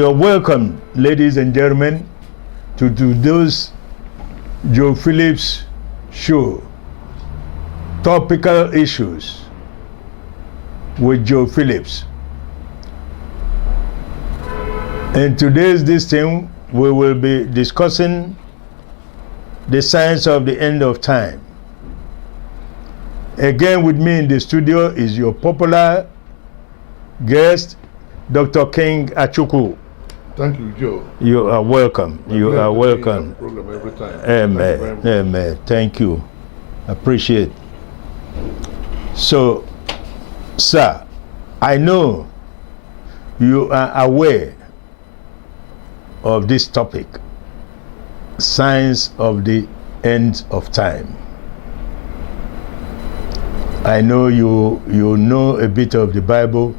You're welcome, ladies and gentlemen, to today's Joe Phillips show, Topical Issues with Joe Phillips. In today's thing, we will be discussing the signs of the end of time. Again, with me in the studio is your popular guest, Dr. King Achukwu. Thank you, Joe. You are welcome. You are welcome. Program every time. Amen. Amen. Thank you. Appreciate. So, sir, I know you are aware of this topic, signs of the end of time. I know you know a bit of the Bible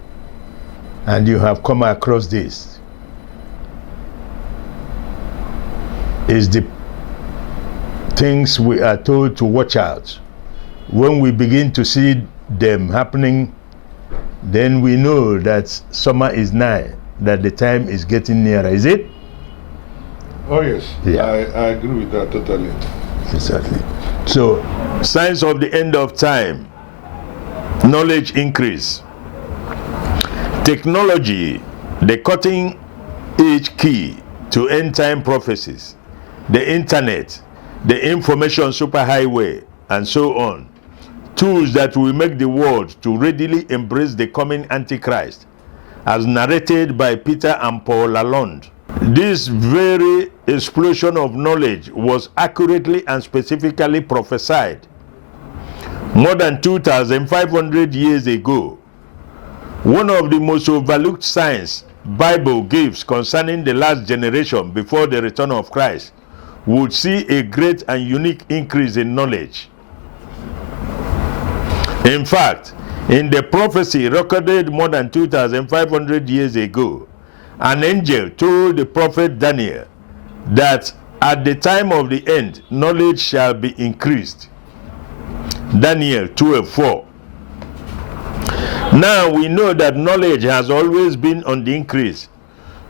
and you have come across this. Is the things we are told to watch out. When we begin to see them happening, then we know that summer is nigh, that the time is getting nearer. Is it? Oh yes, Yeah. I agree with that totally. Exactly. So, signs of the end of time. Knowledge increase. Technology, the cutting edge key to end time prophecies. The internet, the information superhighway, and so on. Tools that will make the world to readily embrace the coming Antichrist, as narrated by Peter and Paul Lalonde. This very explosion of knowledge was accurately and specifically prophesied more than 2,500 years ago. One of the most overlooked signs Bible gives concerning the last generation before the return of Christ would see a great and unique increase in knowledge. In fact, in the prophecy recorded more than 2,500 years ago, an angel told the prophet Daniel that at the time of the end, knowledge shall be increased. Daniel 12:4. Now we know that knowledge has always been on the increase.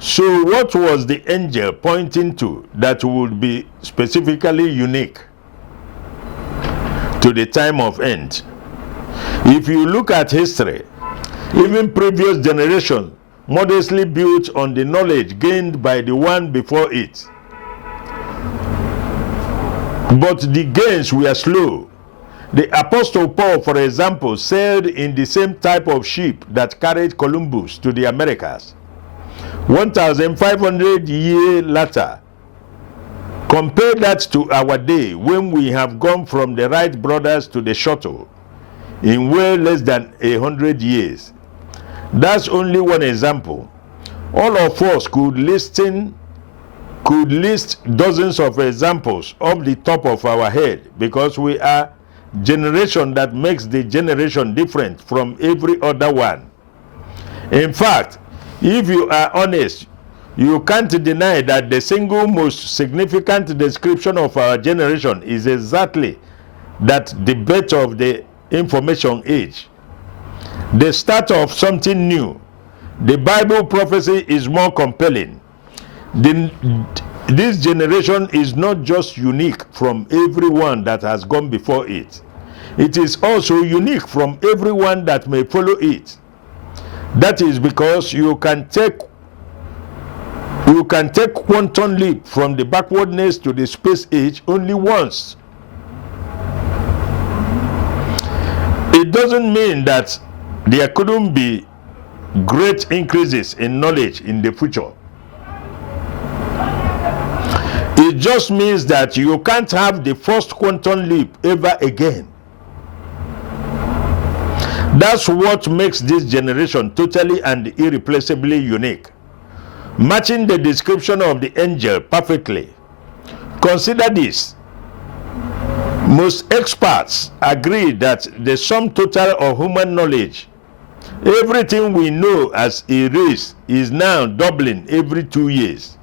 So what was the angel pointing to that would be specifically unique to the time of end? If you look at history, even previous generations modestly built on the knowledge gained by the one before it. But the gains were slow. The Apostle Paul, for example, sailed in the same type of ship that carried Columbus to the Americas. 1,500 years later, compare that to our day when we have gone from the Wright brothers to the shuttle in way less than 100 years. That's only one example. All of us could list dozens of examples off the top of our head because we are generation that makes the generation different from every other one. In fact, if you are honest, you can't deny that the single most significant description of our generation is exactly that, the birth of the information age, the start of something new. The Bible prophecy is more compelling. This generation is not just unique from everyone that has gone before it. It is also unique from everyone that may follow it. That is because you can take quantum leap from the backwardness to the space age only once. It doesn't mean that there couldn't be great increases in knowledge in the future. It just means that you can't have the first quantum leap ever again. That's what makes this generation totally and irreplaceably unique, matching the description of the angel perfectly. Consider this. Most experts agree that the sum total of human knowledge, everything we know as a race, is now doubling every 2 years.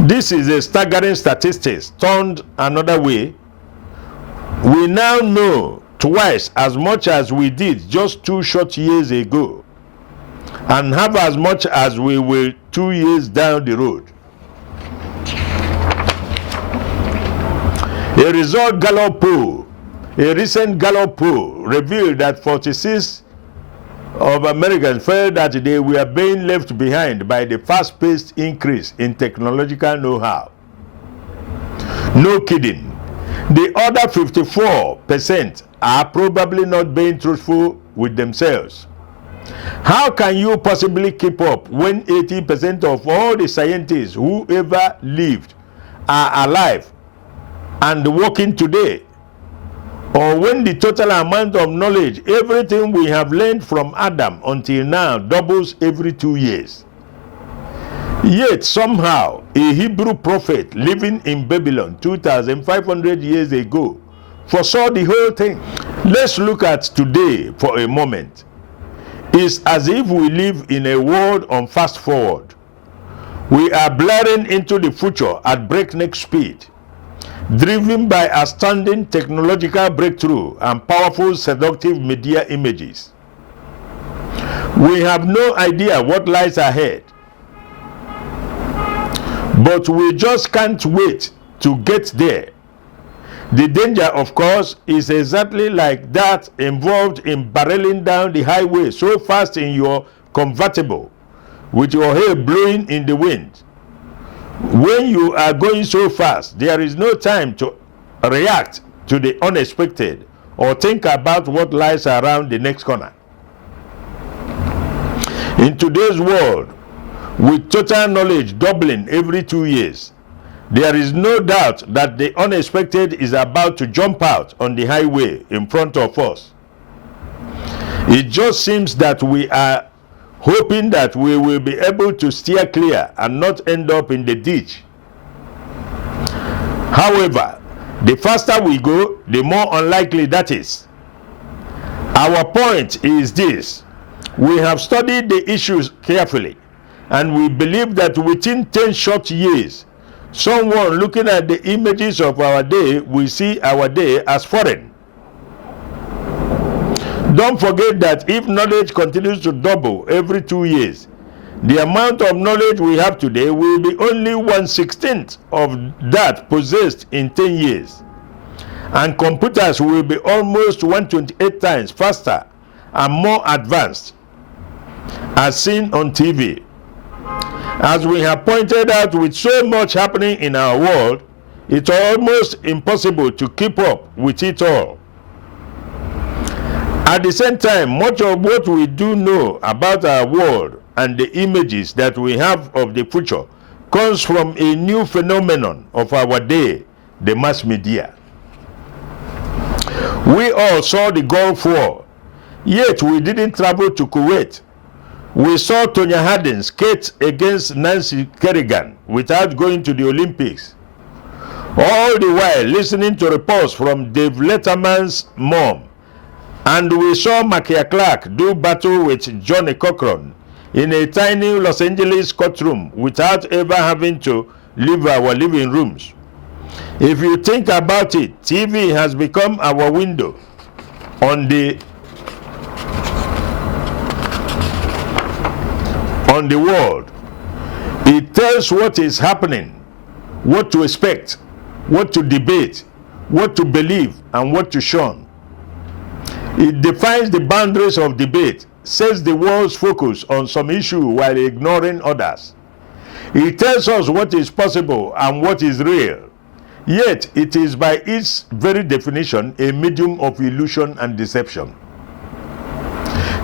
This is a staggering statistic. Turned another way, we now know twice as much as we did just 2 short years ago. and have as much as we will 2 years down the road. A recent Gallup poll revealed that 46% of Americans felt that they were being left behind by the fast-paced increase in technological know-how. No kidding. The other 54% are probably not being truthful with themselves. How can you possibly keep up when 80% of all the scientists who ever lived are alive and working today? Or when the total amount of knowledge, everything we have learned from Adam until now, doubles every 2 years? Yet somehow a Hebrew prophet living in Babylon 2,500 years ago foresaw the whole thing. Let's look at today for a moment. It's as if we live in a world on fast forward. We are blaring into the future at breakneck speed, driven by astounding technological breakthrough and powerful seductive media images. We have no idea what lies ahead, but we just can't wait to get there. The danger, of course, is exactly like that involved in barreling down the highway so fast in your convertible, with your hair blowing in the wind. When you are going so fast, there is no time to react to the unexpected or think about what lies around the next corner. In today's world, with total knowledge doubling every 2 years, there is no doubt that the unexpected is about to jump out on the highway in front of us. It just seems that we are hoping that we will be able to steer clear and not end up in the ditch. However, the faster we go, the more unlikely that is. Our point is this: we have studied the issues carefully, and we believe that within 10 short years, someone looking at the images of our day will see our day as foreign. Don't forget that if knowledge continues to double every 2 years, the amount of knowledge we have today will be only 1/16 of that possessed in 10 years. And computers will be almost 128 times faster and more advanced, as seen on TV. As we have pointed out, with so much happening in our world, it's almost impossible to keep up with it all. At the same time, much of what we do know about our world and the images that we have of the future comes from a new phenomenon of our day, the mass media. We all saw the Gulf War, yet we didn't travel to Kuwait. We saw Tonya Harding skate against Nancy Kerrigan without going to the Olympics. All the while listening to reports from Dave Letterman's mom. And we saw Makia Clark do battle with Johnny Cochran in a tiny Los Angeles courtroom without ever having to leave our living rooms. If you think about it, TV has become our window on the world. It tells what is happening, what to expect, what to debate, what to believe, and what to shun. It defines the boundaries of debate, sets the world's focus on some issue while ignoring others. It tells us what is possible and what is real. Yet it is by its very definition a medium of illusion and deception.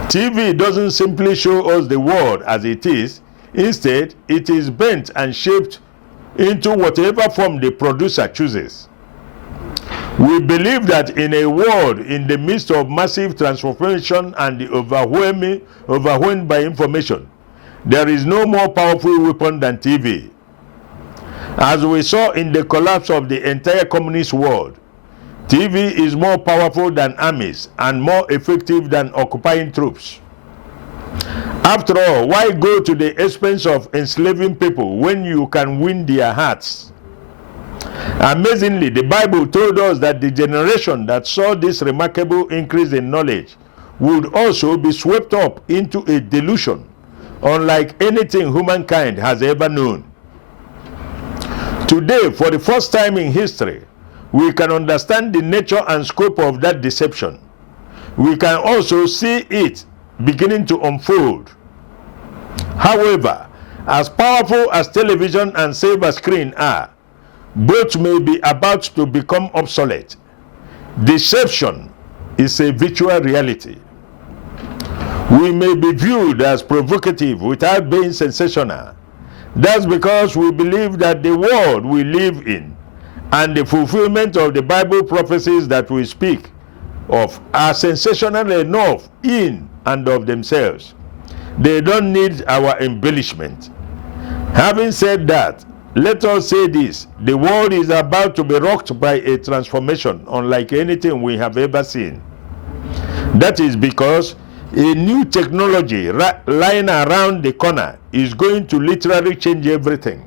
TV doesn't simply show us the world as it is. Instead, it is bent and shaped into whatever form the producer chooses. We believe that in a world in the midst of massive transformation and the overwhelmed by information, there is no more powerful weapon than TV. As we saw in the collapse of the entire communist world, TV is more powerful than armies and more effective than occupying troops. After all, why go to the expense of enslaving people when you can win their hearts? Amazingly, the Bible told us that the generation that saw this remarkable increase in knowledge would also be swept up into a delusion unlike anything humankind has ever known. Today, for the first time in history, we can understand the nature and scope of that deception. We can also see it beginning to unfold. However, as powerful as television and silver screen are, both may be about to become obsolete. Deception is a virtual reality. We may be viewed as provocative without being sensational. That's because we believe that the world we live in and the fulfillment of the Bible prophecies that we speak of are sensational enough in and of themselves. They don't need our embellishment. Having said that, let us say this: the world is about to be rocked by a transformation unlike anything we have ever seen. That is because a new technology lying around the corner is going to literally change everything.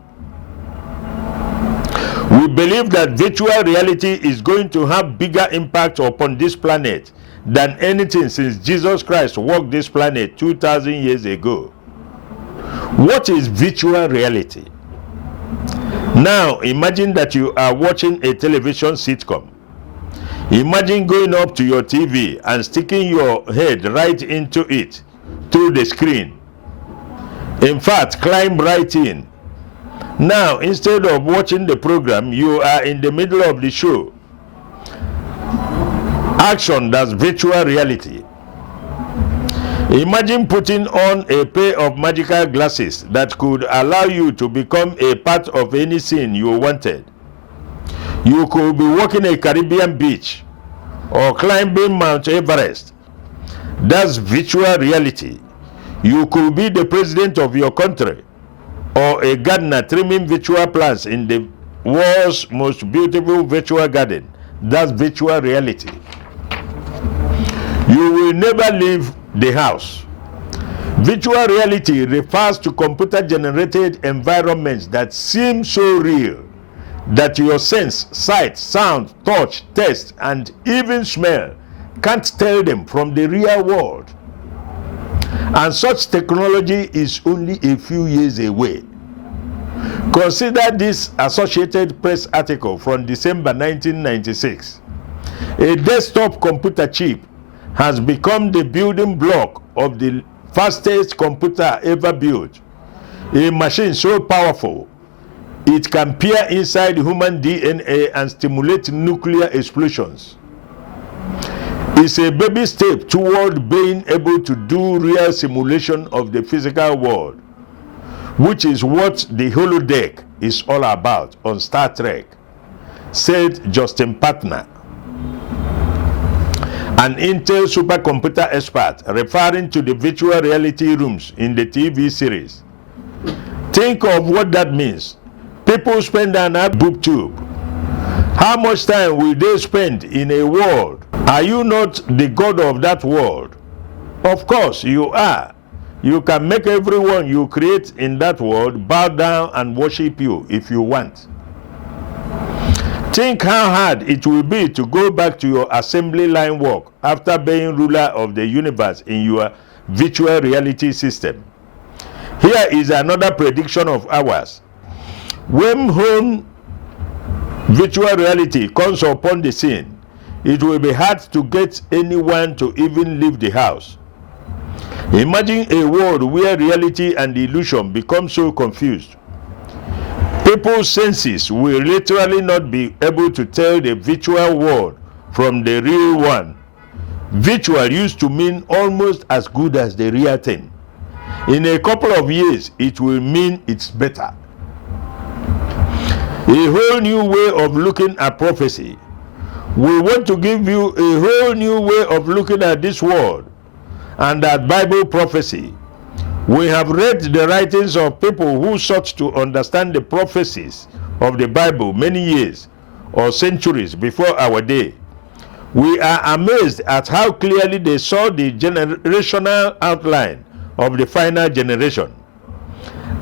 We believe that virtual reality is going to have bigger impact upon this planet than anything since Jesus Christ walked this planet 2,000 years ago. What is virtual reality? Now imagine that you are watching a television sitcom. Imagine going up to your TV and sticking your head right into it through the screen. In fact, climb right in. Now, instead of watching the program, you are in the middle of the show. Action, that's virtual reality. Imagine putting on a pair of magical glasses that could allow you to become a part of any scene you wanted. You could be walking a Caribbean beach or climbing Mount Everest. That's virtual reality. You could be the president of your country or a gardener trimming virtual plants in the world's most beautiful virtual garden. That's virtual reality. You will never leave the house. Virtual reality refers to computer-generated environments that seem so real that your sense, sight, sound, touch, taste, and even smell can't tell them from the real world. And such technology is only a few years away. Consider this Associated Press article from December 1996. A desktop computer chip has become the building block of the fastest computer ever built. A machine so powerful it can peer inside human DNA and stimulate nuclear explosions. It's a baby step toward being able to do real simulation of the physical world, which is what the holodeck is all about on Star Trek, said Justin Partner, an Intel supercomputer expert, referring to the virtual reality rooms in the TV series. Think of what that means. People spend an hour booktube. How much time will they spend in a world? Are you not the god of that world? Of course you are. You can make everyone you create in that world bow down and worship you if you want. Think how hard it will be to go back to your assembly line work after being ruler of the universe in your virtual reality system. Here is another prediction of ours. When home virtual reality comes upon the scene, it will be hard to get anyone to even leave the house. Imagine a world where reality and illusion become so confused. People's senses will literally not be able to tell the virtual world from the real one. Virtual used to mean almost as good as the real thing. In a couple of years, it will mean it's better. A whole new way of looking at prophecy. We want to give you a whole new way of looking at this world and at Bible prophecy. We have read the writings of people who sought to understand the prophecies of the Bible many years or centuries before our day. We are amazed at how clearly they saw the generational outline of the final generation.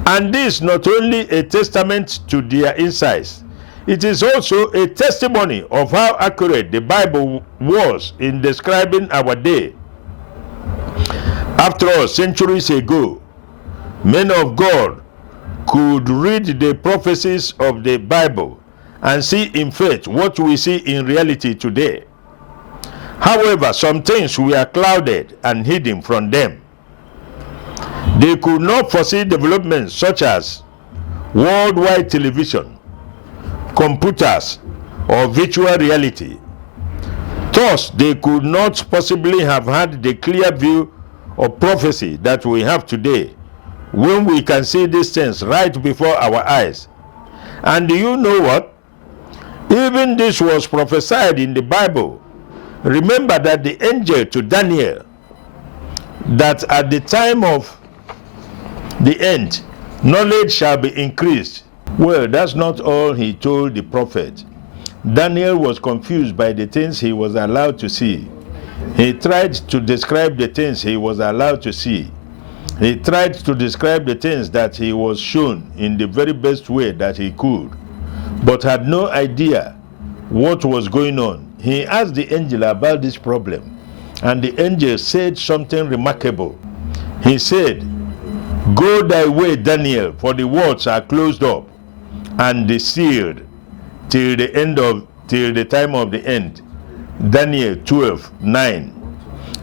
And this is not only a testament to their insights, it is also a testimony of how accurate the Bible was in describing our day. After all, centuries ago, Men of God could read the prophecies of the Bible and see in faith what we see in reality today. However, some things were clouded and hidden from them. They could not foresee developments such as worldwide television, computers, or virtual reality. Thus, they could not possibly have had the clear view of prophecy that we have today, when we can see these things right before our eyes. And do you know what? Even this was prophesied in the Bible. Remember that the angel to Daniel, that at the time of the end, knowledge shall be increased. Well, that's not all he told the prophet. Daniel was confused by the things he was allowed to see. He tried to describe the things he was allowed to see. He tried to describe the things that he was shown in the very best way that he could, but had no idea what was going on. He asked the angel about this problem, and the angel said something remarkable. He said, "Go thy way, Daniel, for the words are closed up and sealed till the time of the end." Daniel 12:9.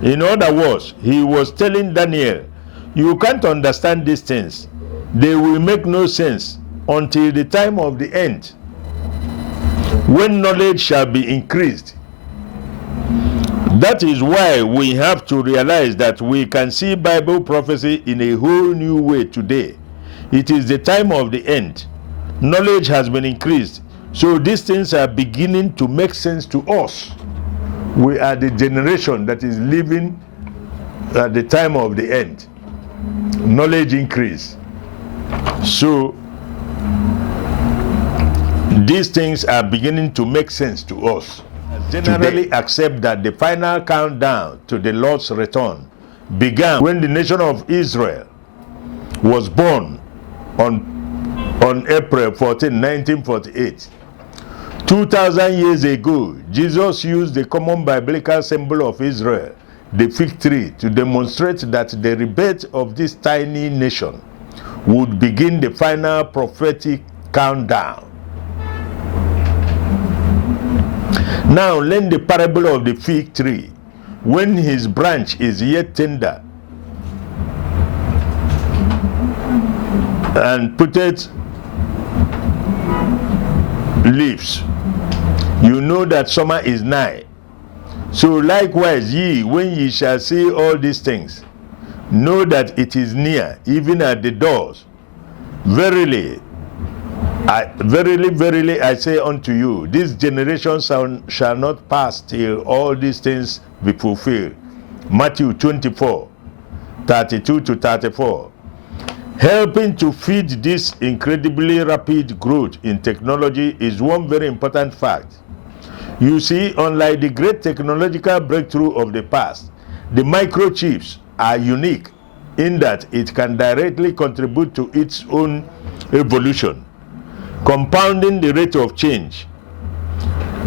In other words, he was telling Daniel, you can't understand these things. They will make no sense until the time of the end, when knowledge shall be increased. That is why we have to realize that we can see Bible prophecy in a whole new way today. It is the time of the end. Knowledge has been increased, so these things are beginning to make sense to us. We are the generation that is living at the time of the end. Knowledge increase. So these things are beginning to make sense to us. Generally today, accept that the final countdown to the Lord's return began when the nation of Israel was born on April 14, 1948. 2,000 years ago, Jesus used the common biblical symbol of Israel, the fig tree, to demonstrate that the rebirth of this tiny nation would begin the final prophetic countdown. Now learn the parable of the fig tree. When his branch is yet tender and putteth leaves, you know that summer is nigh. So likewise ye, when ye shall see all these things, know that it is near, even at the doors. Verily, verily, I say unto you, this generation shall not pass till all these things be fulfilled. Matthew 24, 32 to 34. Helping to feed this incredibly rapid growth in technology is one very important fact. You see, unlike the great technological breakthrough of the past, the microchips are unique in that it can directly contribute to its own evolution, compounding the rate of change.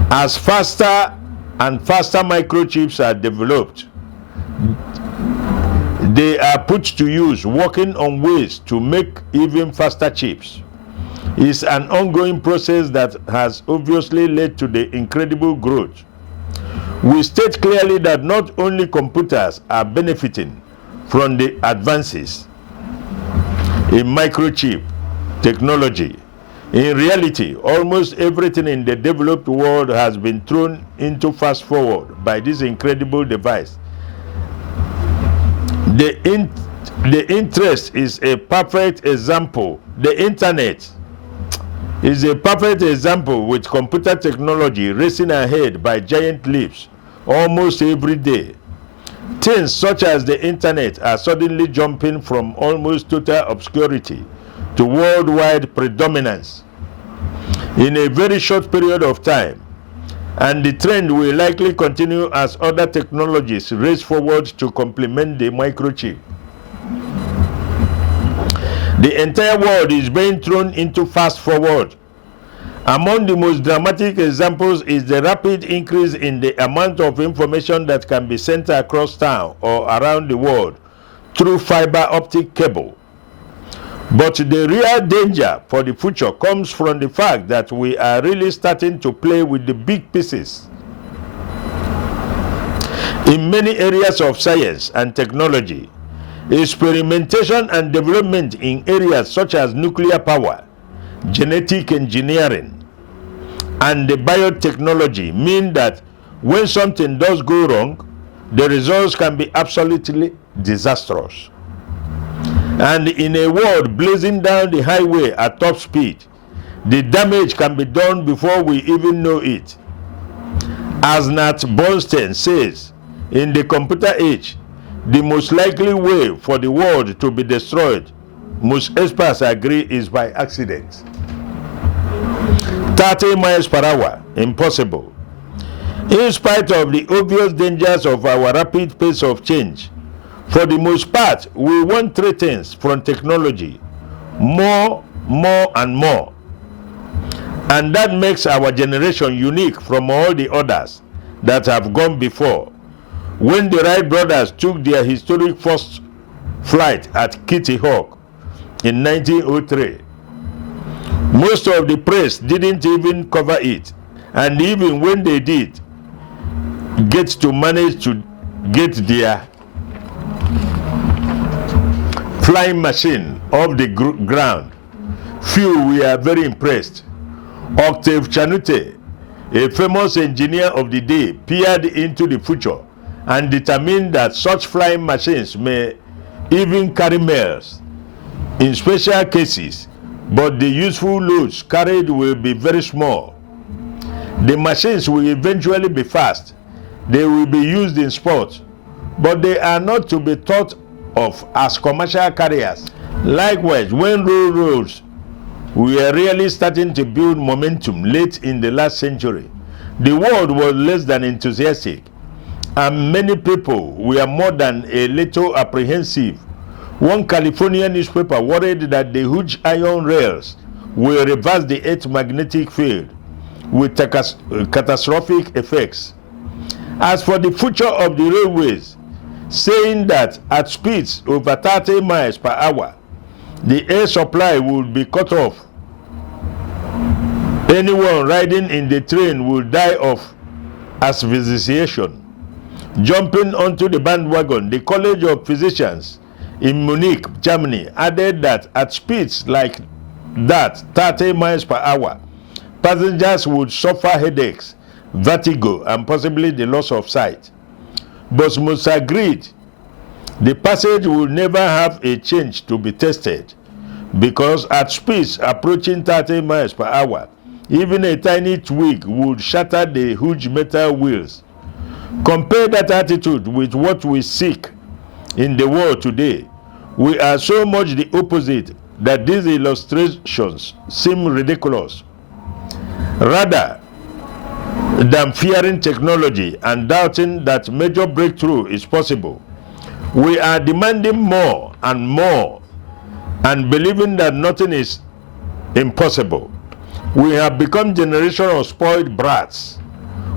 As faster and faster microchips are developed, they are put to use, working on ways to make even faster chips. It's an ongoing process that has obviously led to the incredible growth. We state clearly that not only computers are benefiting from the advances in microchip technology. In reality, almost everything in the developed world has been thrown into fast forward by this incredible device. The interest is a perfect example. The internet is a perfect example, with computer technology racing ahead by giant leaps almost every day. Things such as the internet are suddenly jumping from almost total obscurity to worldwide predominance in a very short period of time, and the trend will likely continue as other technologies race forward to complement the microchip. The entire world is being thrown into fast forward. Among the most dramatic examples is the rapid increase in the amount of information that can be sent across town or around the world through fiber optic cable. But the real danger for the future comes from the fact that we are really starting to play with the big pieces. In many areas of science and technology, experimentation and development in areas such as nuclear power, genetic engineering, and the biotechnology mean that when something does go wrong, the results can be absolutely disastrous. And in a world blazing down the highway at top speed, the damage can be done before we even know it. As Nat Bernstein says, in the computer age, the most likely way for the world to be destroyed, most experts agree, is by accident. 30 miles per hour, impossible. In spite of the obvious dangers of our rapid pace of change, for the most part, we want three things from technology: more, and more. And that makes our generation unique from all the others that have gone before. When the Wright brothers took their historic first flight at Kitty Hawk in 1903, most of the press didn't even cover it, and even when they did manage to get their flying machine off the ground, few were very impressed. Octave Chanute, a famous engineer of the day, peered into the future and determined that such flying machines may even carry mails in special cases, but the useful loads carried will be very small. The machines will eventually be fast. They will be used in sport, but they are not to be thought of as commercial carriers. Likewise, when railroads were really starting to build momentum late in the last century, the world was less than enthusiastic, and many people were more than a little apprehensive. One California newspaper worried that the huge iron rails will reverse the Earth's magnetic field with catastrophic effects. As for the future of the railways, saying that at speeds over 30 miles per hour, the air supply would be cut off. Anyone riding in the train will die of asphyxiation. Jumping onto the bandwagon, the College of Physicians in Munich, Germany, added that at speeds like that, 30 miles per hour, passengers would suffer headaches, vertigo, and possibly the loss of sight. But most agreed, the passage will never have a change to be tested, because at speeds approaching 30 miles per hour, even a tiny twig would shatter the huge metal wheels. Compare that attitude with what we seek in the world today. We are so much the opposite that these illustrations seem ridiculous. Rather than fearing technology and doubting that major breakthrough is possible, we are demanding more and believing that nothing is impossible. We have become generation of spoiled brats.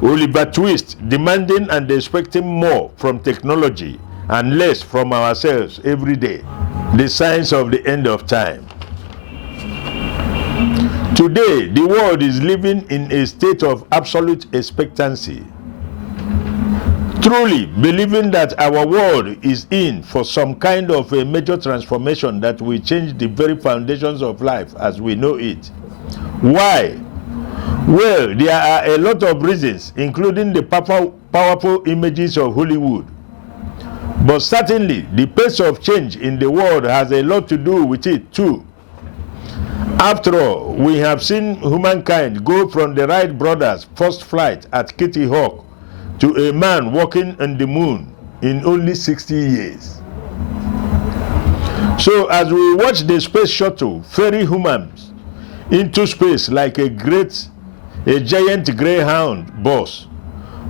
Oliver Twist, demanding and expecting more from technology and less from ourselves every day. The signs of the end of time. Today, the world is living in a state of absolute expectancy, truly believing that our world is in for some kind of a major transformation that will change the very foundations of life as we know it. Why? Well, there are a lot of reasons, including the powerful images of Hollywood. But certainly, the pace of change in the world has a lot to do with it too. After all, we have seen humankind go from the Wright brothers' first flight at Kitty Hawk to a man walking on the moon in only 60 years. So as we watch the space shuttle ferry humans into space like a giant greyhound bus,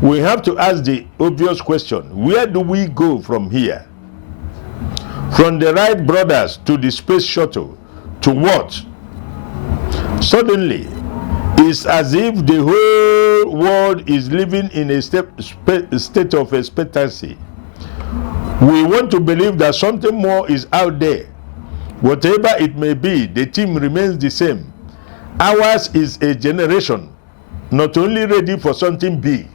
we have to ask the obvious question: where do we go from here? From the Wright brothers to the space shuttle, to what? Suddenly, it's as if the whole world is living in a state of expectancy. We want to believe that something more is out there, Whatever it may be, the theme remains the same. Ours is a generation not only ready for something big,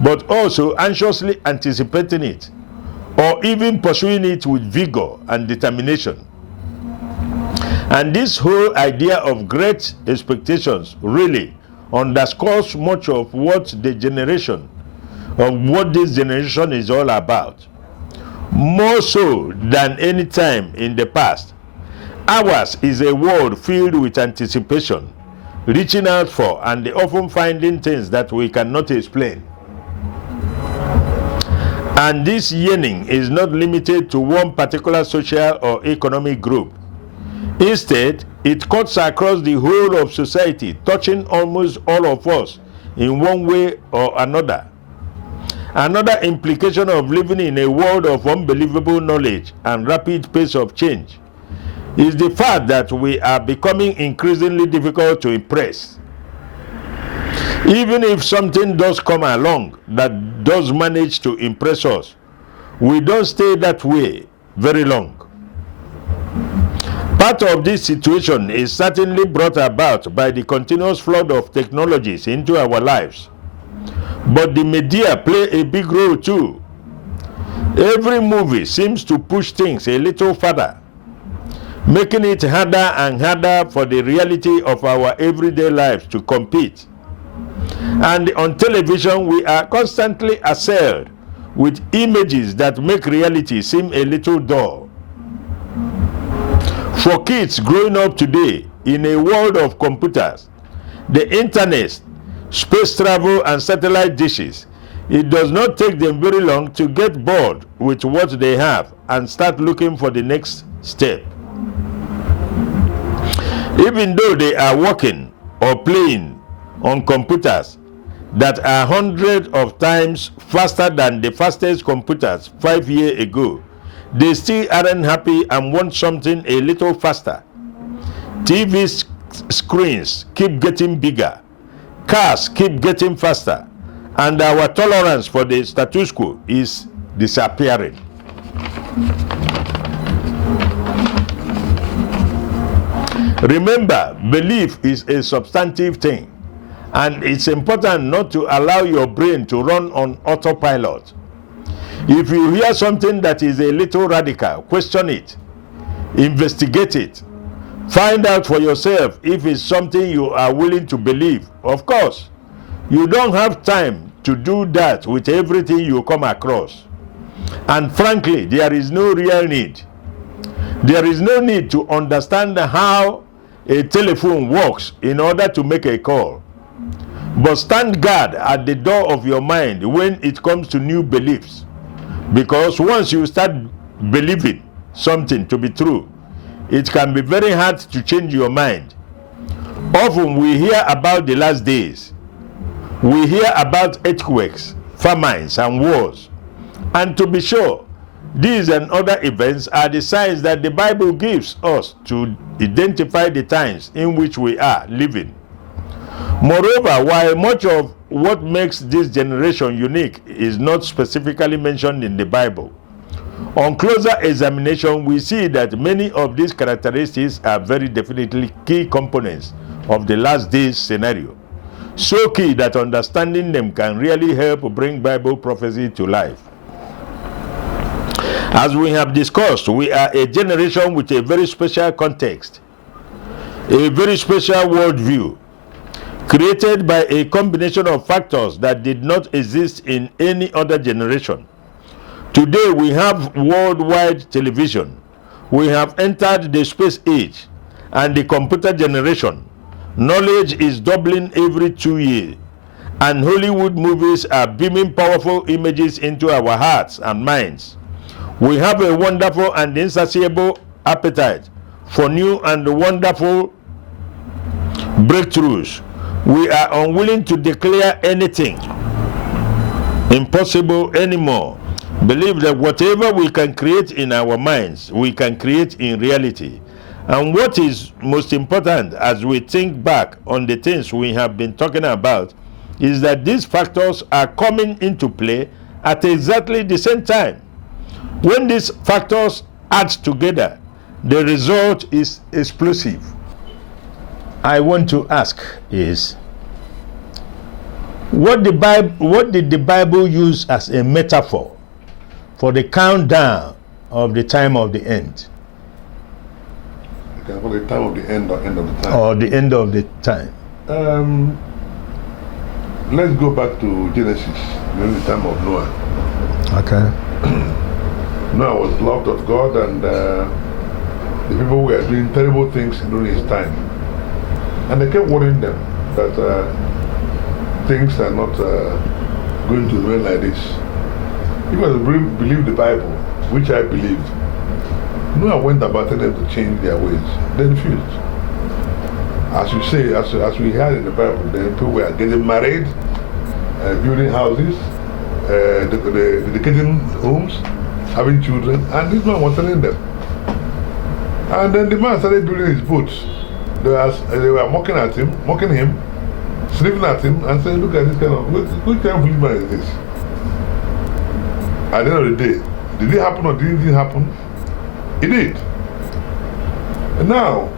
but also anxiously anticipating it, or even pursuing it with vigor and determination. And this whole idea of great expectations really underscores much of what this generation is all about. More so than any time in the past, ours is a world filled with anticipation, reaching out for and often finding things that we cannot explain. And this yearning is not limited to one particular social or economic group. Instead, it cuts across the whole of society, touching almost all of us in one way or another. Another implication of living in a world of unbelievable knowledge and rapid pace of change is the fact that we are becoming increasingly difficult to impress. Even if something does come along that does manage to impress us, we don't stay that way very long. Part of this situation is certainly brought about by the continuous flood of technologies into our lives. But the media play a big role too. Every movie seems to push things a little further, making it harder and harder for the reality of our everyday lives to compete. And on television, we are constantly assailed with images that make reality seem a little dull. For kids growing up today in a world of computers, the internet, space travel, and satellite dishes, it does not take them very long to get bored with what they have and start looking for the next step. Even though they are working or playing on computers that are hundreds of times faster than the fastest computers 5 years ago, they still aren't happy and want something a little faster. TV screens keep getting bigger, cars keep getting faster, and our tolerance for the status quo is disappearing. Remember, belief is a substantive thing, and it's important not to allow your brain to run on autopilot. If you hear something that is a little radical, question it, investigate it, find out for yourself if it's something you are willing to believe. Of course, you don't have time to do that with everything you come across. And frankly, there is no real need. There is no need to understand how a telephone works in order to make a call. But stand guard at the door of your mind when it comes to new beliefs. Because once you start believing something to be true, it can be very hard to change your mind. Often we hear about the last days. We hear about earthquakes, famines, and wars. And to be sure, these and other events are the signs that the Bible gives us to identify the times in which we are living. Moreover, while much of what makes this generation unique is not specifically mentioned in the Bible, on closer examination, we see that many of these characteristics are very definitely key components of the last days scenario. So key that understanding them can really help bring Bible prophecy to life. As we have discussed, we are a generation with a very special context, a very special worldview, created by a combination of factors that did not exist in any other generation. Today we have worldwide television, we have entered the space age and the computer generation. Knowledge is doubling every 2 years, and Hollywood movies are beaming powerful images into our hearts and minds. We have a wonderful and insatiable appetite for new and wonderful breakthroughs. We are unwilling to declare anything impossible anymore. Believe that whatever we can create in our minds, we can create in reality. And what is most important as we think back on the things we have been talking about is that these factors are coming into play at exactly the same time. When these factors add together, the result is explosive. I want to ask is, what did the Bible use as a metaphor for the countdown of the time of the end? For the time of the end or end of the time? Or the end of the time. Let's go back to Genesis, during the time of Noah. Okay. Noah was loved of God, and the people were doing terrible things during his time. And they kept warning them that things are not going to remain like this. If you believe the Bible, which I believe, Noah went about telling them to change their ways. They refused. As you say, as we heard in the Bible, the people were getting married, building houses, dedicating homes, having children, and this man was telling them. And then the man started building his boats. They were mocking him, sniffing at him, and saying, look at this kind of, which kind of man is this? At the end of the day, did it happen or didn't it happen? It did. And now,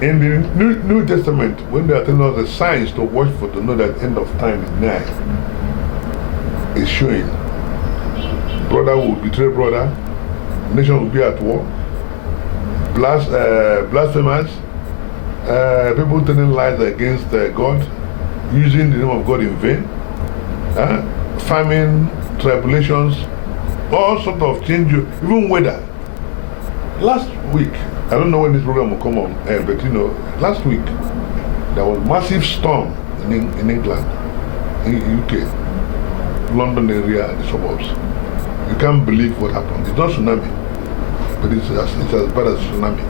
in the New Testament, when they are telling us the signs to watch for to know that end of time is nigh, it's showing. Brother will betray brother, nation will be at war, blasphemers, people telling lies against God, using the name of God in vain, famine, tribulations, all sorts of change, even weather. Last week, I don't know when this program will come on, but you know, last week there was massive storm in England, in UK, London area, and the suburbs. You can't believe what happened. It's not tsunami, but it's as bad as tsunami.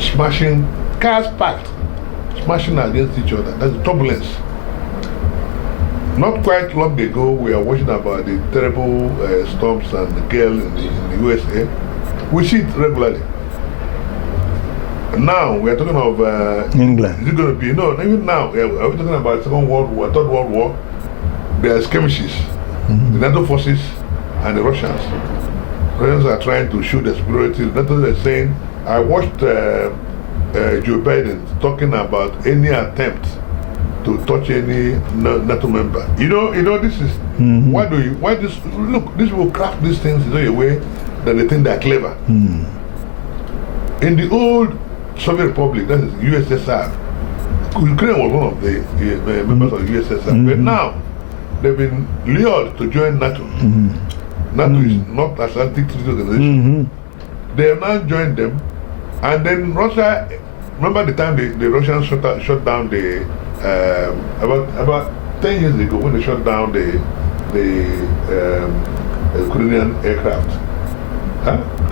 Smashing, cars packed, smashing against each other. That's turbulence. Not quite long ago, we are watching about the terrible storms and the gale in the USA. We see it regularly. And now we are talking of England. Is it going to be? No, even now, are we talking about Second World War, Third World War? There are skirmishes. The NATO forces and the Russians. Russians are trying to show their superiority. NATO is saying, I watched Joe Biden talking about any attempt to touch any NATO member. You know, this is, why this, look, this will craft these things in such a way that they think they're clever. In the old Soviet Republic, that is USSR, Ukraine was one of the members of USSR, but now they've been lured to join NATO. NATO is not Atlantic Treaty Organization. They have now joined them, and then Russia, remember the time the Russians shut down the, about 10 years ago when they shut down the Ukrainian aircraft,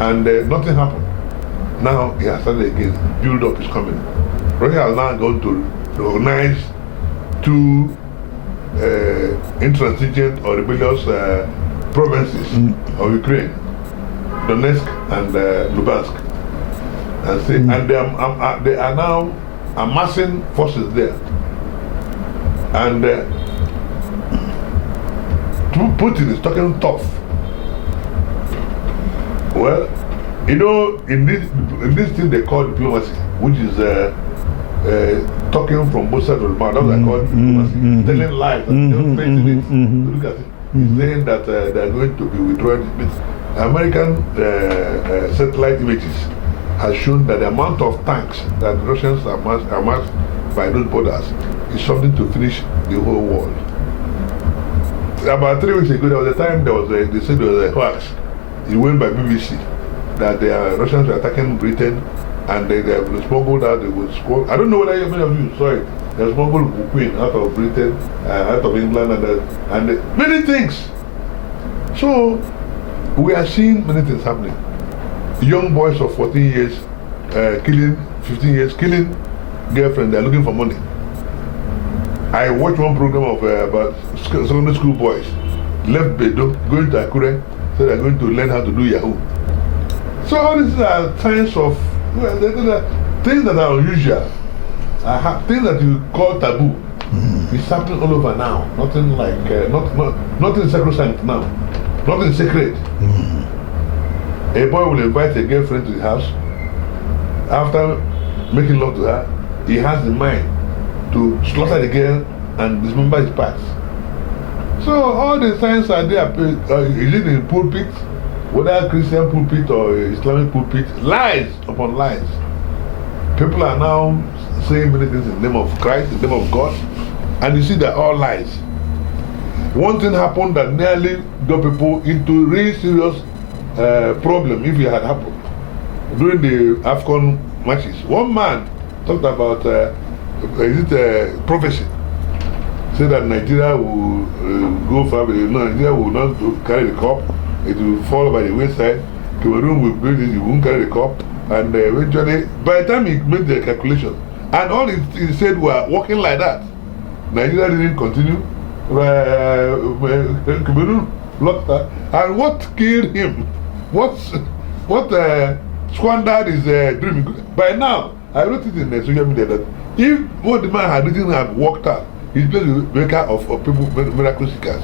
and nothing happened. Now he has started again, build up is coming. Russia is now going to recognize two intransigent or rebellious provinces of Ukraine, Donetsk and Luhansk, and say, and they are now amassing forces there. And Putin is talking tough. Well, you know, in this thing they call diplomacy, which is talking from both sides of the mouth. That's what I call diplomacy. Telling lies and just painting it. Look at it. He's saying that they are going to be withdrawing. American satellite images has shown that the amount of tanks that Russians amassed by those borders is something to finish the whole world. About 3 weeks ago, there was a time they said there was a hoax. It went by BBC that the Russians were attacking Britain, and they have smuggled out, I don't know whether many of you saw it, they smuggled Queen out of Britain, out of England, and many things. So, we are seeing many things happening. Young boys of 14 years, 15 years, killing girlfriend, they're looking for money. I watched one program of about secondary school boys, left Bedo, going to Akure, so they're going to learn how to do Yahoo. So all these are signs of things that are unusual, things that you call taboo. It's happening all over now. Nothing like, nothing sacrosanct now. Nothing sacred. A boy will invite a girlfriend to his house. After making love to her, he has the mind to slaughter the girl and dismember his parts. So all the signs are there. Is it in pulpit, whether Christian pulpit or Islamic pulpit, lies upon lies. People are now saying many things in the name of Christ, in the name of God, and you see they're all lies. One thing happened that nearly got people into really serious problem if it had happened during the AFCON matches. One man talked about prophecy. Said that Nigeria will go far, Nigeria will not carry the cup, it will fall by the wayside. Cameroon will build it, it won't carry the cup, and eventually, by the time he made the calculation, and all he said were working like that, Nigeria didn't continue. Cameroon lost that, and what killed him? What squandered his dream? By now, I wrote it in the social media that if what the man had written had worked out, he's the maker of people, miracle seekers.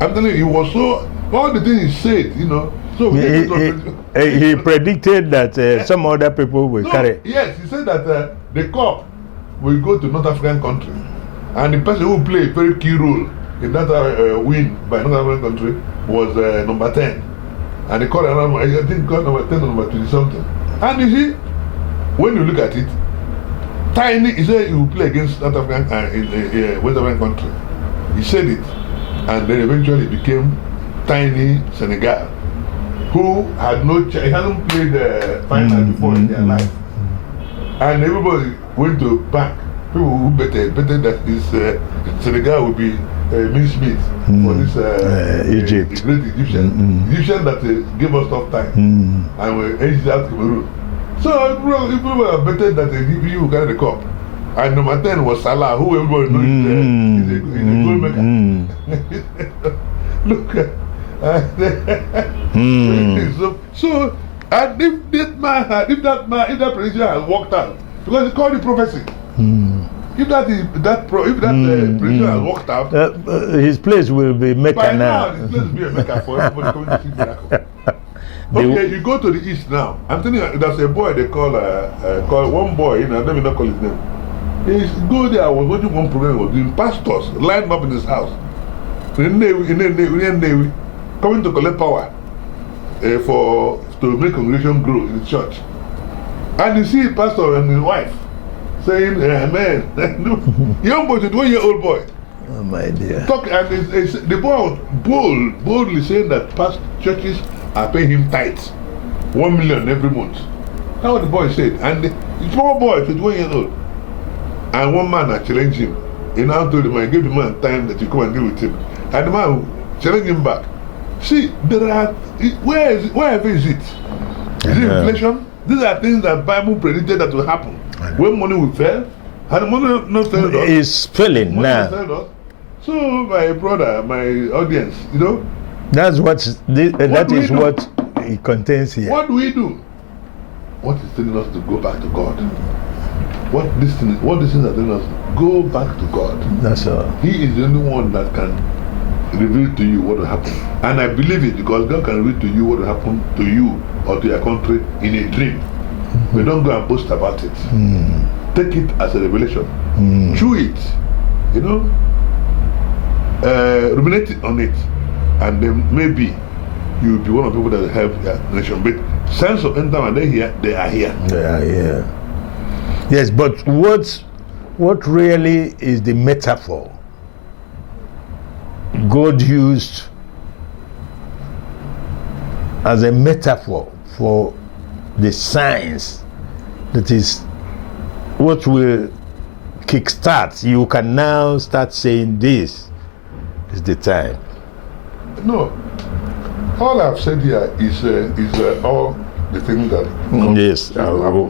I'm telling you, he was so, all the things he said, you know. So he predicted that some other people will carry. Yes, he said that the cup will go to North African country. And the person who played a very key role in that win by North African country was number 10. And they called around, I think called number 10 or number 20 something. And you see, when you look at it, tiny, he said he will play against South African West African country. He said it, and then eventually became tiny Senegal, who had no chance. He hadn't played the final before in their life, and everybody went to back. People who betted that this Senegal would be mincemeat for this Egypt, the great Egyptian, Egyptian that gave us tough time, and we edged out Cameroon. So people were betting that he would carry the cup. And number 10 was Salah, who everybody knows is a goal maker. Look so and if that prediction had worked out, because he called it prophecy. If that prediction has worked out, his place will be Mecca by now. His place will be a Mecca for everybody coming to see miracle. Okay, you go to the east now. I'm telling you, there's a boy they call one boy, let me not call his name. He go there, I was watching one program, was doing pastors lined up in his house. In Navy, coming to collect power to make congregation grow in the church. And you see pastor and his wife saying, amen. Young boy, 21-year-old boy. Oh my dear. The boy was boldly saying that past churches are paying him tithes, 1 million every month. That's what the boy said. And the small boy, 21 years old, and one man had challenged him. He now told him, I gave the man time that you come and deal with him. And the man challenged him back. See, wherever is it? Is it inflation? These are things that Bible predicted that will happen. When money will fail, and the money not failed us. It's failing now. So, my brother, my audience, that's what it contains here. What do we do? What is telling us to go back to God? What these things are telling us, go back to God. That's all. He is the only one that can reveal to you what will happen. And I believe it because God can reveal to you what will happen to you or to your country in a dream. But don't go and boast about it. Take it as a revelation. Chew it. Ruminate on it. And then maybe you will be one of the people that will help your nation. But sense of end time, they are here. They are here. Yes, but what really is the metaphor God used as a metaphor for the signs that is what will kickstart? You can now start saying this is the time. No, all I've said here is all the things that yes,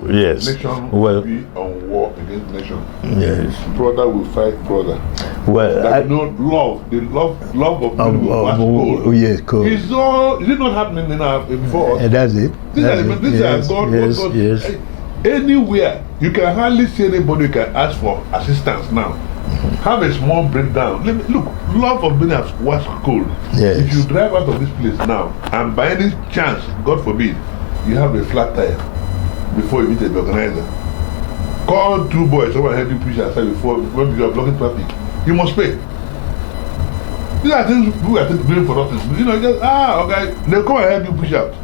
yes. Nation will be on war against nation. Yes, brother will fight brother. Well, love of gold. Yes, cool. Is it not happening before us? That's it. These are God. Yes. Anywhere you can hardly see anybody who can ask for assistance now. have a small breakdown. Look, love of business was cool. Yes. If you drive out of this place now, and by any chance, God forbid, you have a flat tire before you meet the organizer, call 2 boys over and help you push aside before you are blocking traffic. You must pay. These are things we are doing for nothing. You know, just okay, they'll come and help you push out.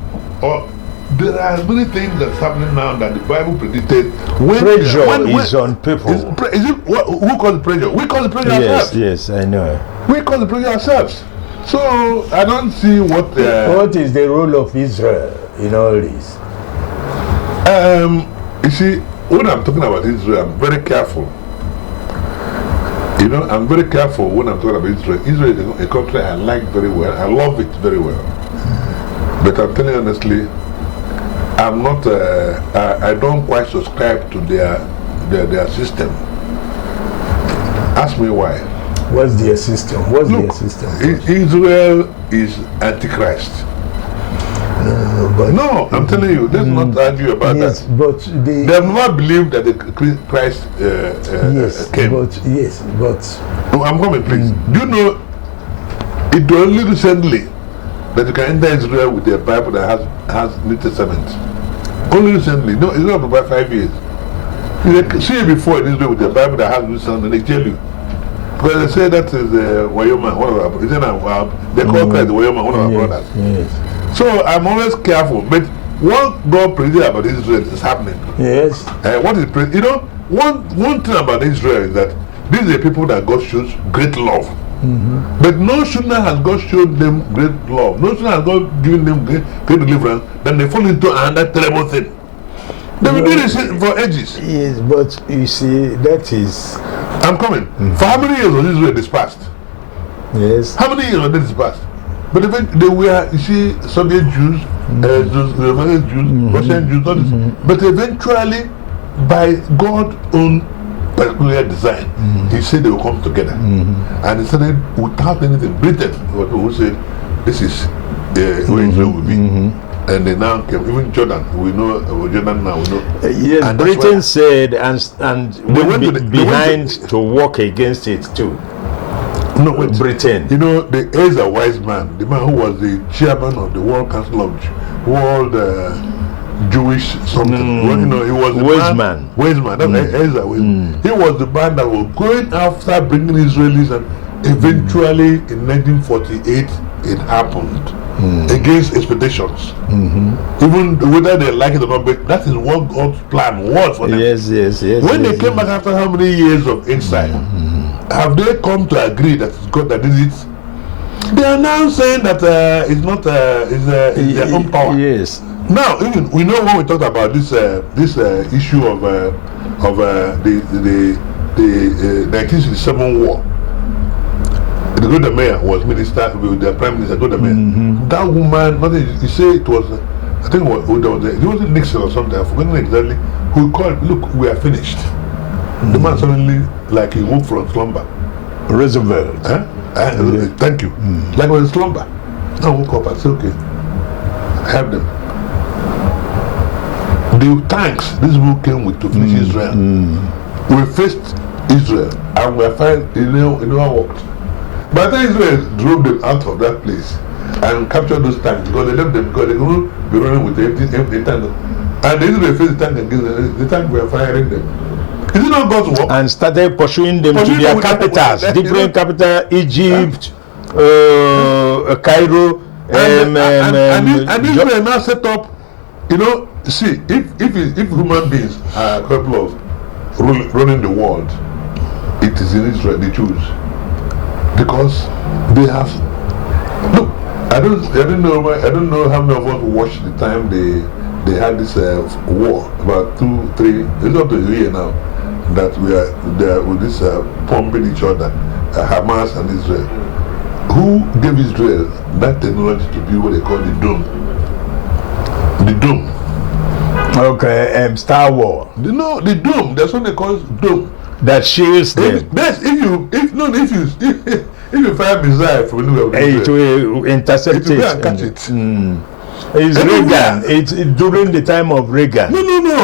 Or there are many things that's happening now that the Bible predicted. Pressure is on people. Is it who caused the pressure? We cause the pressure ourselves. Yes, I know. We cause the pressure ourselves. So I don't see what. What is the role of Israel in all this? You see, when I'm talking about Israel, I'm very careful. You know, I'm very careful when I'm talking about Israel. Israel is a country I like very well. I love it very well. But I'm telling you honestly, I'm not. I don't quite subscribe to their system. Ask me why. What's their system? What's Look, their system? Israel is Antichrist. No, I'm telling you, let's not argue about yes, that. But They have never believed that the Christ yes, came. but No, I'm coming, please. Do you know it was only recently that you can enter Israel with a Bible that has New Testament? Only recently. No, it's not about 5 years. You can see it before in Israel with a Bible that has New Testament, and they tell you. Because they say that is Wayoma, one of our brothers. They call Christ Wayoma, one of our brothers. Yes. So I'm always careful. But what God predicted about Israel is happening. Yes. What is you know, one thing about Israel is that these are people that God shows great love. But no sooner has God showed them great love, no sooner has God given them great deliverance, then they fall into another terrible thing. They've been doing this for ages. Yes, but you see, that is. I'm coming. For how many years was Israel dispersed? Yes. How many years was they dispersed? But they were, you see, Soviet Jews, Romanian Jews, Russian Jews, all this. But eventually, by God's own particular design, He said they will come together. And He said, without anything, Britain, who said, this is where Israel will be. And they now came, even Jordan, we know, Jordan now, we know. Yes, And Britain said, and went behind to to work against it too. No, wait. Britain. You know, the Ezra Wise man, the man who was the chairman of the World Council of World Jewish something. Well, you know, he was the Weizmann. Weizmann, that's Ezra Weizmann. He was the man that was going after bringing Israelis, and eventually in 1948 it happened. Against expectations. Even whether they like it or not, but that is what God's plan was for them. Yes. When they came back after how many years of exile, have they come to agree that it's God that did it? They are now saying that it's not it's their own power. Yes. Now, even we know when we talked about this issue of the 1967 war. The Golda Meir was minister with the Prime Minister Golda Meir. That woman, you say it was, I think it wasn't Nixon or something, I've forgotten exactly, who called, look, we are finished. The man suddenly, like he woke from slumber. Roosevelt. Thank you. Like he was in slumber. I woke up and said, okay, help them. The tanks this book came with to finish Israel. We faced Israel and we are fine, it never worked. By the time Israel drove them out of that place and captured those tanks, because they left them, because they couldn't be running with empty tank. And the Israel faced the tank against the tank were firing them. Is it not God's work? And started pursuing them to their capitals, different capital, Egypt, Cairo, and Israel now set up, you know, see, if human beings are capable of running the world, it is in Israel, the Jews. Because they have, look, I don't know how many of us watched the time they had this war about 2-3, it's up to a year now, that we are there with this pumping each other, Hamas and Israel. Who gave Israel that technology to build what they call the dome? The dome. Okay, Star Wars. No, the dome. That's what they call dome. That shields them. If you fire a missile from anywhere, it will intercept it will and catch it. It's Everywhere. Reagan. It's during the time of Reagan. No.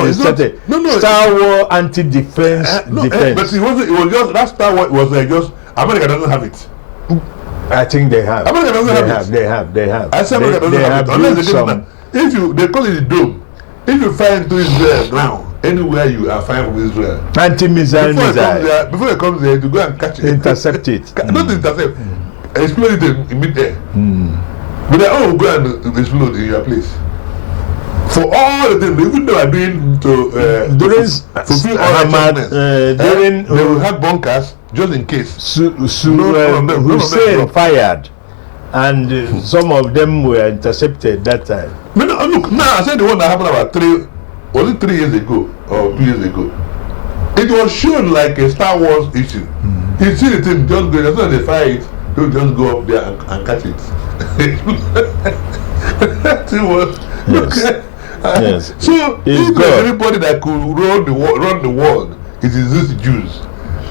It It's not, started. no. Star War anti-defense defense. But it wasn't. It was just that Star Wars was just America doesn't have it. I think they have. America doesn't have it. They have. I said America doesn't have it. Unless they built get it now. If you they call it the dome. If you fly into Israel now, anywhere you are flying from Israel. Anti-missile missile. Before it comes there, you go and catch it. Intercept it. Not intercept. Explode it in mid-air. But they all go and explode in your place. For all the things, even though are doing to During fulfill all Hamad, during they will have bunkers just in case. Hussein fired, and some of them were intercepted that time. No, look, now I said the one that happened about 3 years ago or 2 years ago. It was shown like a Star Wars issue. You see the thing just go, as soon as they fire it, they'll just go up there and catch it. That thing was Yes. So It's if God. there's anybody that could run the world, it is these Jews.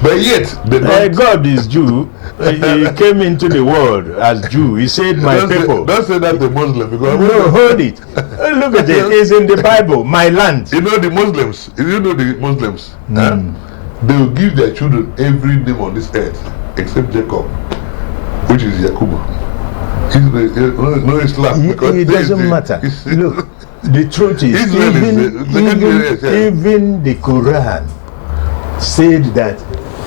But yet they don't. God is Jew. He came into the world as Jew. He said, "My people." Don't say that the Muslim because No, hold it. Look at it. It's in the Bible. My land. you know the Muslims. You know the Muslims. They will give their children every name on this earth except Jacob, which is Yakubu. No Islam because It doesn't matter. Look, the truth is, Israel is even the Quran said that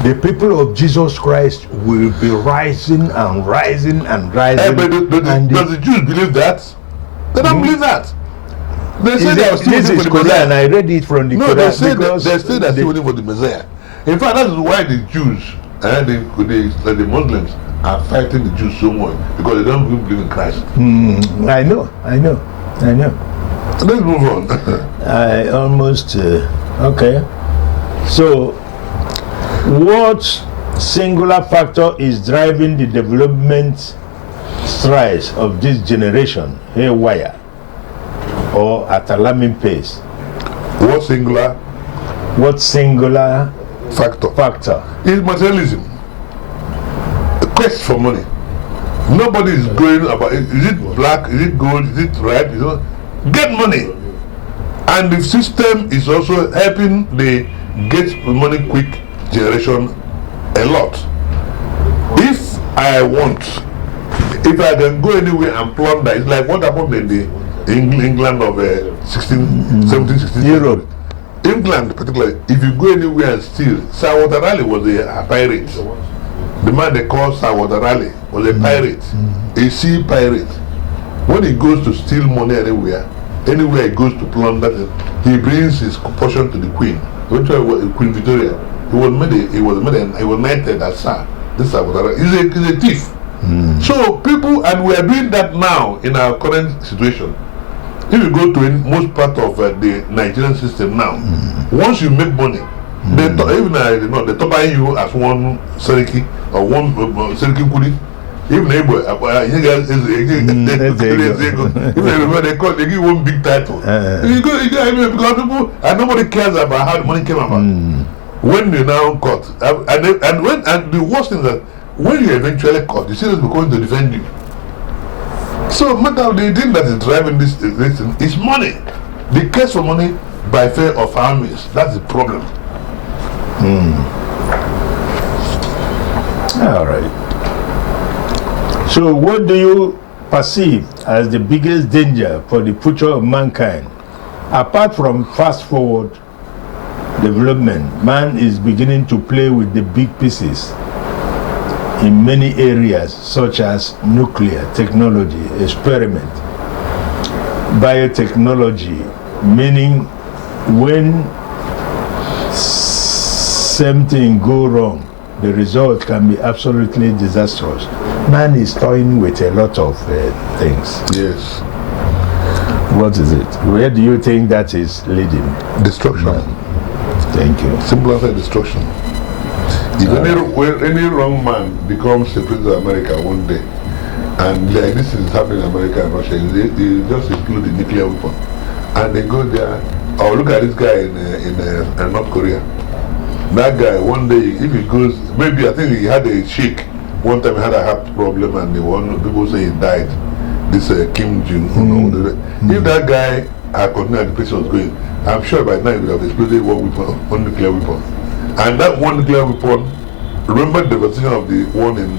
the people of Jesus Christ will be rising and rising and rising. But does the Jews believe that? They don't believe that. They say they are still This waiting is for the Quran. Messiah. I read it from the No, Quran. they say because they still are still waiting for the Messiah. In fact, that is why the Jews and the Muslims are fighting the Jews so much because they don't believe in Christ. I know. Let's move on. I almost okay. So, what singular factor is driving the development strides of this generation haywire or at alarming pace? What singular What singular factor is materialism? The quest for money. Nobody is going about it. Is it black? Is it gold? Is it red? You know, get money. And the system is also helping the get money quick generation a lot. If I can go anywhere and plunder, it's like what happened in the England of 17, 16 Europe. England particularly, if you go anywhere and steal, Sir Walter Raleigh was a pirate. The man they called Sir Walter Raleigh was a pirate, a sea pirate. When he goes to steal money anywhere he goes to plunder, he brings his portion to the Queen. Queen Victoria. He was knighted as Sir. This Sir Walter Raleigh. He's a thief. So people, and we are doing that now in our current situation. If you go to most part of the Nigerian system now, once you make money, they top buying you as one Seriki or one Seriki Kudi. Even they give one big title. You go, because people and nobody cares about how the money came about. When you now caught, and the worst thing is that when you eventually caught, you see them going to defend you. So the thing that is driving this thing is money. The case for money by fear of armies. That's the problem. All right. So, what do you perceive as the biggest danger for the future of mankind? Apart from fast forward development, man is beginning to play with the big pieces in many areas such as nuclear technology, experiment, biotechnology, meaning when something go wrong, the result can be absolutely disastrous. Man is toying with a lot of things. Yes. What is it? Where do you think that is leading? Destruction. Thank you. Simple as destruction. If any wrong man becomes the president of America one day, and like this is happening in America and Russia, they just include the nuclear weapon, and they go there. Oh, look at this guy in North Korea. That guy one day, if he goes, maybe I think he had a shake. One time he had a heart problem, and people say he died. this Kim Jong-un. If that guy had continued the place was going, I'm sure by now he would have exploded one nuclear weapon. And that one nuclear weapon, remember the devastation of the one in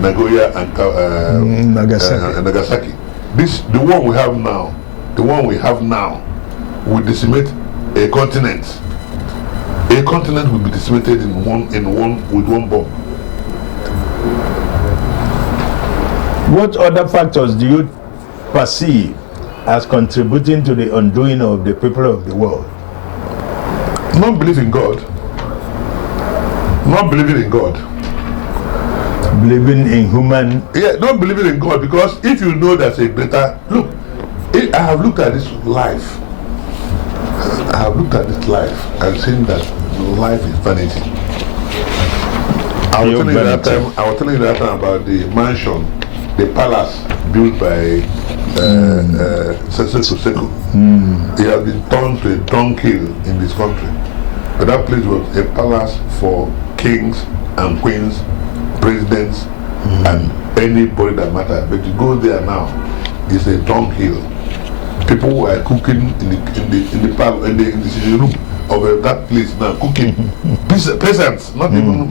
Nagoya and Nagasaki. The one we have now, will decimate a continent. A continent will be decimated with one bomb. What other factors do you perceive as contributing to the undoing of the people of the world? Not believing in God. Not believing in God. Believing in human. Yeah, not believing in God, because if you know there's a greater look, I have looked at this life. I have looked at this life and seen that life is vanity. I was telling you that time about the mansion, the palace built by Sese Koseko. It has been turned to a dunghill in this country. But that place was a palace for kings and queens, presidents, and anybody that matters. But you go there now, it's a dunghill. People were cooking in the sitting room of that place now, cooking. Peasants, not even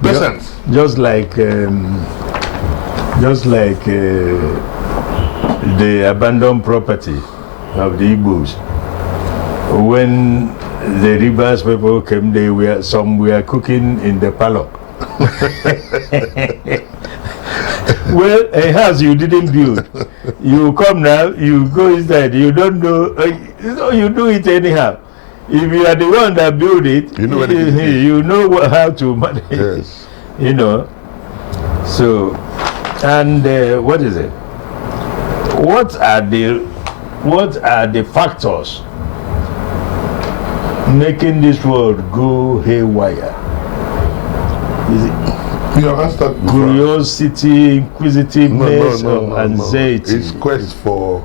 peasants. Just like the abandoned property of the Igbos. When the Rivers people came, some were cooking in the parlor. Well, a house you didn't build, you come now, you go inside, you don't know, you do it anyhow. If you are the one that built it, you know, you know how to manage. Yes. You know. So, and what is it? What are the factors making this world go haywire? Is it you have asked that before. Curiosity, inquisitiveness, or anxiety? It's quest for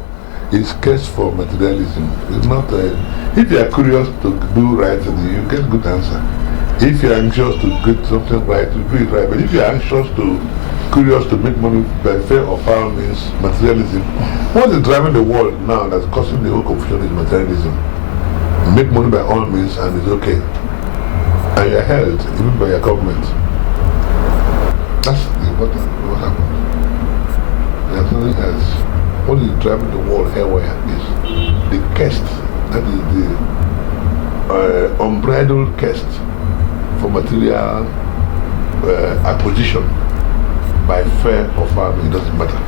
materialism. It's not if you are curious to do right, you get good answer. If you are anxious to get something right, you do it right. But if you are curious to make money by fair or foul means materialism, what is driving the world now that's causing the whole confusion is materialism. Make money by all means and it's okay. And you're held even by your government. That's what happens. There's nothing else. What is driving the world haywire is the quest, that is the unbridled quest for material acquisition by fair or foul, it doesn't matter.